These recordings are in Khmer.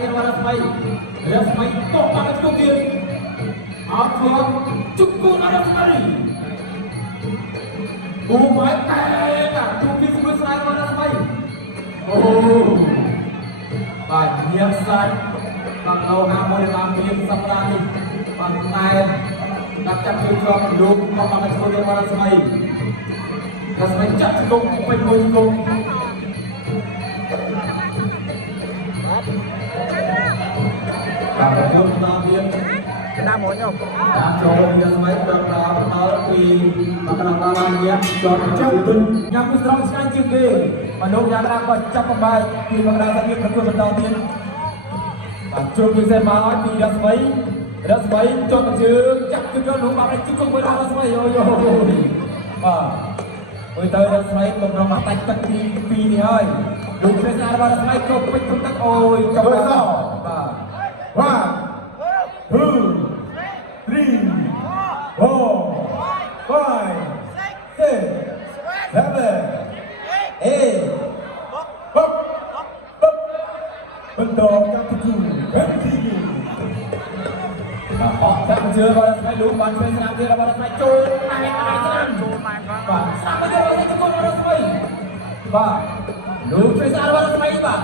ទៀតរបស់ស្មីរាស្មីតបបាក់ជុំទៀតអត់ធំជុំគូនអត់ស្មីអូម៉ៃតែតាជុំពីស្មួយស្រាយរបស់ស្មីអូបាទញៀមសាច់បាក់លោហាមួយតាមពីសប្តាហ៍នេះបានតែដាក់ចាប់ជួយជាប់លោកមកបាក់ជុំរបស់ស្មីរាស្មីចាក់ជុំពេញមួយជុំបាទយកតាមទៀតតាមមួយខ្ញុំតាមចូលយើងស្មីដល់ពីមកដល់ដល់យើងចូលចូលវិញញ៉ាំគឺស្រង់ស្ងាញ់ជាងគេមនុស្សយ៉ាងណាក៏ចាប់បំបាយពីមកដល់សាច់ប្រគល់បន្តទៀតបាទជួបពិសេសមកឲ្យពីរស្មីចុះជើងចាក់គឺយកលោកបាក់ជិះគុំមួយដល់ស្មីយោបាទអើយទៅរស្មីកំណងមកតាច់ទឹកទី2នេះហើយលោកផ្សេងស្អាតរបស់រស្មីគ្រប់ពេញក្នុងទឹកអូយកំណងបាទ 1 2 3 4 5 6 7 8 បន្តចាប់គូពេលទីអត់តាមជឿរបស់ស្មីលោកបានឆ្វេងស្នាមទៀតរបស់ស្មីចូលតែស្នាមចូលម៉ែផងបាទស្នាមមកយកទៅគូរបស់ស្មីបាទលោកឆ្វេងស្នាមរបស់ស្មីបាទ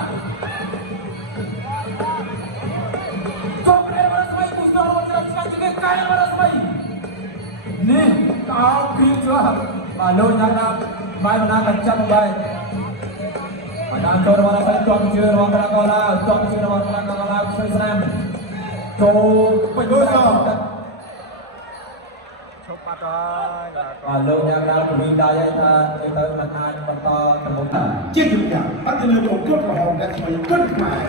កាយរបស់ស្មីនេះតោព្រៀងជាប់បាទលោកយ៉ាងណាបាយបណ្ដាកញ្ចឹងបាយបណ្ដាចូលរបស់ស្មីជាប់ជឿរបស់ប្រាកោឡាជាប់ជឿរបស់ប្រាកោឡាឆ្វេងស្នាមចូលពេញទៅឈប់បាត់ហើយបាទលោកយ៉ាងណាពវិដៃឲ្យថាទៅមិនអាចបន្តទៅមុខជាជំនះអត់ទៅលើអង្គគ្រប់របស់អ្នកស្មីគុណខ្មែរ